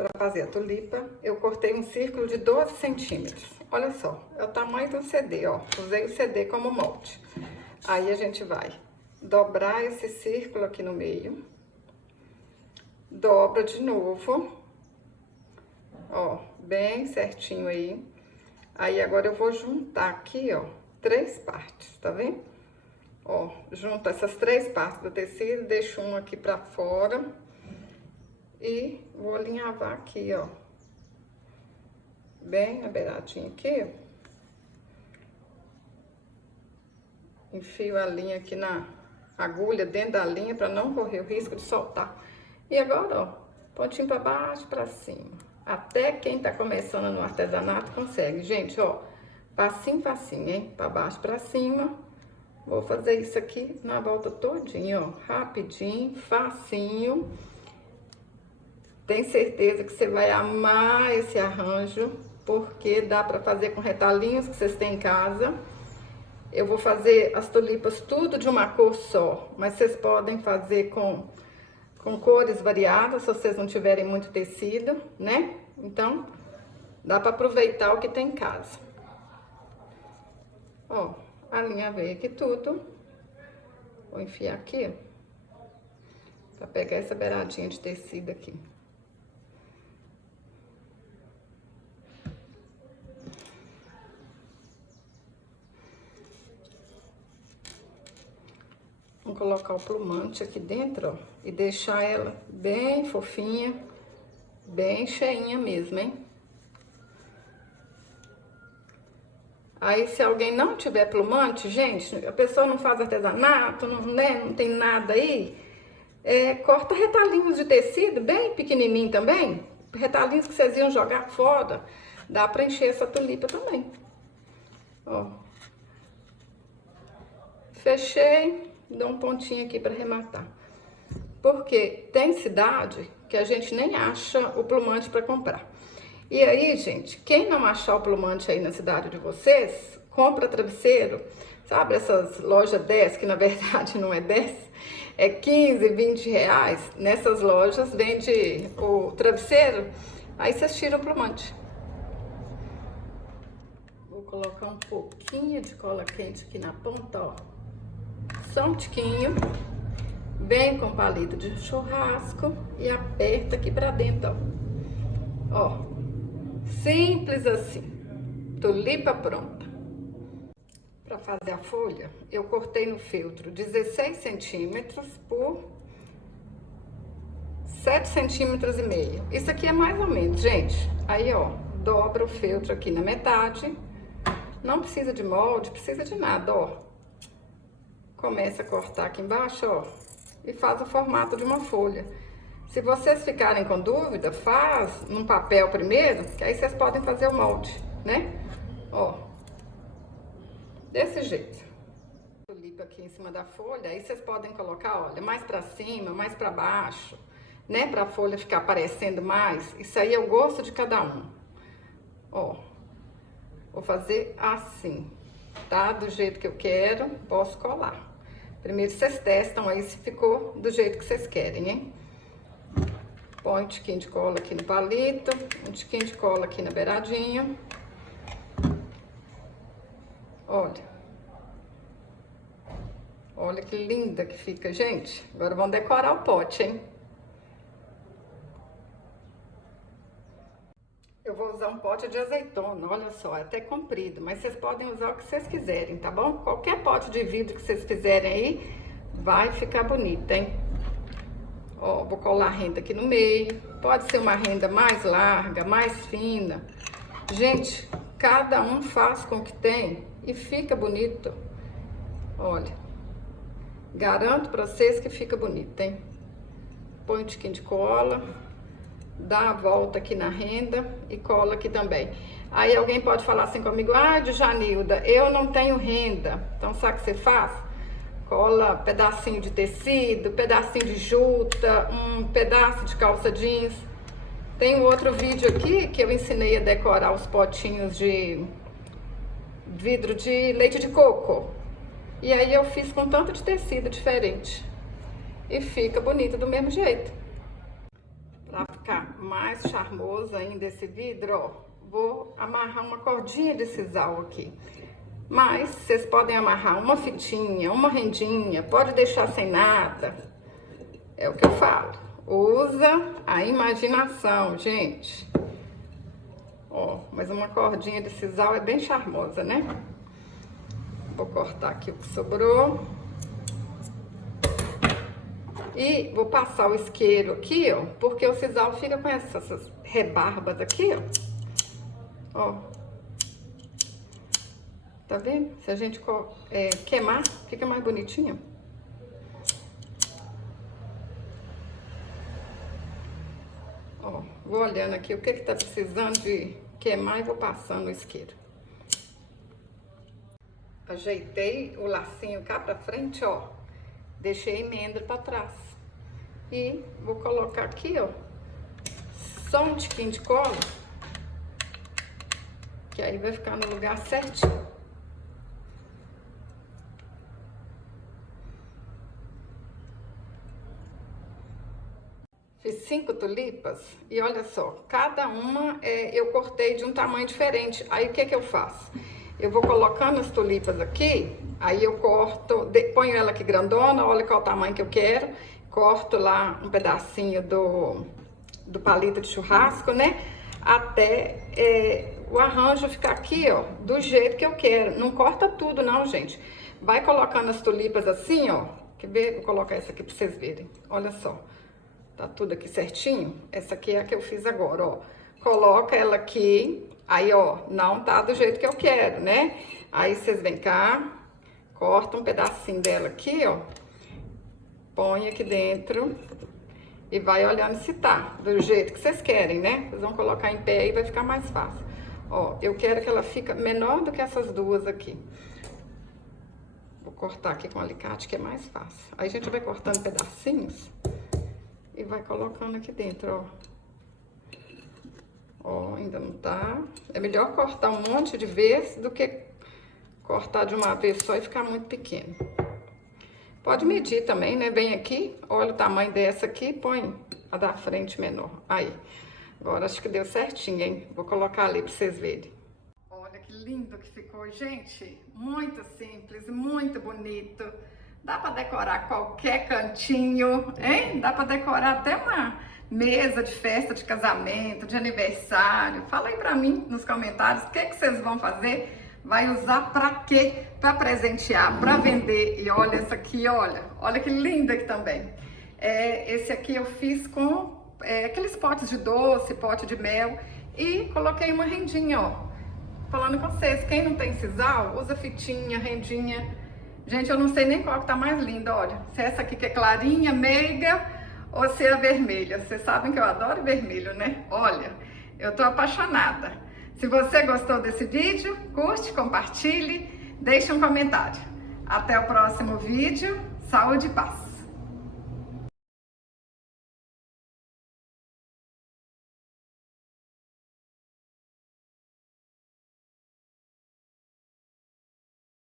Para fazer a tulipa, eu cortei um círculo de 12 centímetros. Olha só, é o tamanho do CD, ó. Usei o CD como molde. Aí a gente vai dobrar esse círculo aqui no meio. Dobra de novo. Ó, bem certinho aí. Aí agora eu vou juntar aqui, ó, 3 partes, tá vendo? Ó, junto essas 3 partes do tecido, deixo uma aqui pra fora. E vou alinhavar aqui, ó. Bem na beiradinha aqui, ó. Enfio a linha aqui na agulha, dentro da linha, pra não correr o risco de soltar. E agora, ó, pontinho pra baixo, pra cima. Até quem tá começando no artesanato consegue. Gente, ó, passinho, passinho, hein? Pra baixo, pra cima. Vou fazer isso aqui na volta todinha, ó. Rapidinho, facinho. Tenho certeza que você vai amar esse arranjo, porque dá pra fazer com retalhinhos que vocês têm em casa. Eu vou fazer as tulipas tudo de uma cor só, mas vocês podem fazer com cores variadas, se vocês não tiverem muito tecido, né? Então, dá pra aproveitar o que tem em casa. Ó, alinhavei aqui tudo. Vou enfiar aqui, ó, pra pegar essa beiradinha de tecido aqui. Vamos colocar o plumante aqui dentro, ó, e deixar ela bem fofinha, bem cheinha mesmo, hein? Aí, se alguém não tiver plumante, gente, a pessoa não faz artesanato, não, né, não tem nada aí, corta retalhinhos de tecido bem pequenininho também, retalhinhos que vocês iam jogar fora, dá pra encher essa tulipa também. Ó. Fechei. Dou um pontinho aqui para arrematar. Porque tem cidade que a gente nem acha o plumante para comprar. E aí, gente, quem não achar o plumante aí na cidade de vocês, compra travesseiro. Sabe essas lojas 10, que na verdade não é 10, é 15, 20 reais. Nessas lojas vende o travesseiro, aí vocês tiram o plumante. Vou colocar um pouquinho de cola quente aqui na ponta, ó. Só um tiquinho, vem com palito de churrasco e aperta aqui pra dentro, ó. Ó, simples assim, tulipa pronta. Pra fazer a folha, eu cortei no feltro 16 centímetros por 7 centímetros e meio. Isso aqui é mais ou menos, gente. Aí, ó, dobra o feltro aqui na metade. Não precisa de molde, precisa de nada, ó. Começa a cortar aqui embaixo, ó, e faz o formato de uma folha. Se vocês ficarem com dúvida, faz num papel primeiro, que aí vocês podem fazer o molde, né? Ó, desse jeito. Tulipa aqui em cima da folha, aí vocês podem colocar, olha, mais pra cima, mais pra baixo, né? Pra folha ficar aparecendo mais. Isso aí é o gosto de cada um. Ó, vou fazer assim, tá? Do jeito que eu quero, posso colar. Primeiro vocês testam aí se ficou do jeito que vocês querem, hein? Põe um tiquinho de cola aqui no palito, um tiquinho de cola aqui na beiradinha. Olha. Olha que linda que fica, gente. Agora vamos decorar o pote, hein? Eu vou usar um pote de azeitona, olha só, é até comprido, mas vocês podem usar o que vocês quiserem, tá bom? Qualquer pote de vidro que vocês fizerem aí, vai ficar bonito, hein? Ó, vou colar a renda aqui no meio, pode ser uma renda mais larga, mais fina. Gente, cada um faz com o que tem e fica bonito. Olha, garanto pra vocês que fica bonito, hein? Põe um tiquinho de cola. Dá a volta aqui na renda e cola aqui também. Aí alguém pode falar assim comigo, ah, Djanilda, eu não tenho renda. Então sabe o que você faz? Cola pedacinho de tecido, pedacinho de juta, um pedaço de calça jeans. Tem um outro vídeo aqui que eu ensinei a decorar os potinhos de vidro de leite de coco. E aí eu fiz com tanto de tecido diferente. E fica bonito do mesmo jeito. Pra ficar ficar mais charmoso ainda esse vidro, ó, vou amarrar uma cordinha de sisal aqui. Mas vocês podem amarrar uma fitinha, uma rendinha, pode deixar sem nada. É o que eu falo. Usa a imaginação, gente. Ó, mas uma cordinha de sisal é bem charmosa, né? Vou cortar aqui o que sobrou. E vou passar o isqueiro aqui, ó, porque o sisal fica com essas rebarbas aqui, ó. Ó. Tá vendo? Se a gente queimar, fica mais bonitinho. Ó, vou olhando aqui o que tá precisando de queimar e vou passando o isqueiro. Ajeitei o lacinho cá pra frente, ó. Deixei a emenda pra trás. E vou colocar aqui, ó, só um tiquinho de cola, que aí vai ficar no lugar certinho. Fiz 5 tulipas e olha só, cada uma eu cortei de um tamanho diferente. Aí o que que eu faço? Eu vou colocando as tulipas aqui, aí eu corto, ponho ela aqui grandona, olha qual o tamanho que eu quero, corto lá um pedacinho do palito de churrasco, né? Até o arranjo ficar aqui, ó, do jeito que eu quero. Não corta tudo não, gente. Vai colocando as tulipas assim, ó. Quer ver? Vou colocar essa aqui pra vocês verem. Olha só. Tá tudo aqui certinho? Essa aqui é a que eu fiz agora, ó. Coloca ela aqui. Aí, ó, não tá do jeito que eu quero, né? Aí vocês vêm cá, corta um pedacinho dela aqui, ó. Põe aqui dentro e vai olhando se tá do jeito que vocês querem, né? Vocês vão colocar em pé e vai ficar mais fácil. Ó, eu quero que ela fique menor do que essas duas aqui. Vou cortar aqui com o alicate que é mais fácil. Aí a gente vai cortando pedacinhos e vai colocando aqui dentro, ó. Ó, ainda não tá. É melhor cortar um monte de vezes do que cortar de uma vez só e ficar muito pequeno. Pode medir também, né? Vem aqui, olha o tamanho dessa aqui, põe a da frente menor. Aí, agora acho que deu certinho, hein? Vou colocar ali pra vocês verem. Olha que lindo que ficou, gente. Muito simples, muito bonito. Dá pra decorar qualquer cantinho, hein? Dá pra decorar até uma mesa de festa de casamento, de aniversário. Fala aí pra mim nos comentários o que vocês vão fazer. Vai usar pra quê? Pra presentear, pra vender. E olha essa aqui, olha que linda aqui também. Esse aqui eu fiz com aqueles potes de doce, pote de mel. E coloquei uma rendinha, ó. Falando com vocês, quem não tem sisal, usa fitinha, rendinha. Gente, eu não sei nem qual que tá mais linda, olha. Se é essa aqui que é clarinha, meiga, ou se é a vermelha. Vocês sabem que eu adoro vermelho, né? Olha, eu tô apaixonada. Se você gostou desse vídeo, curte, compartilhe, deixe um comentário. Até o próximo vídeo. Saúde e paz!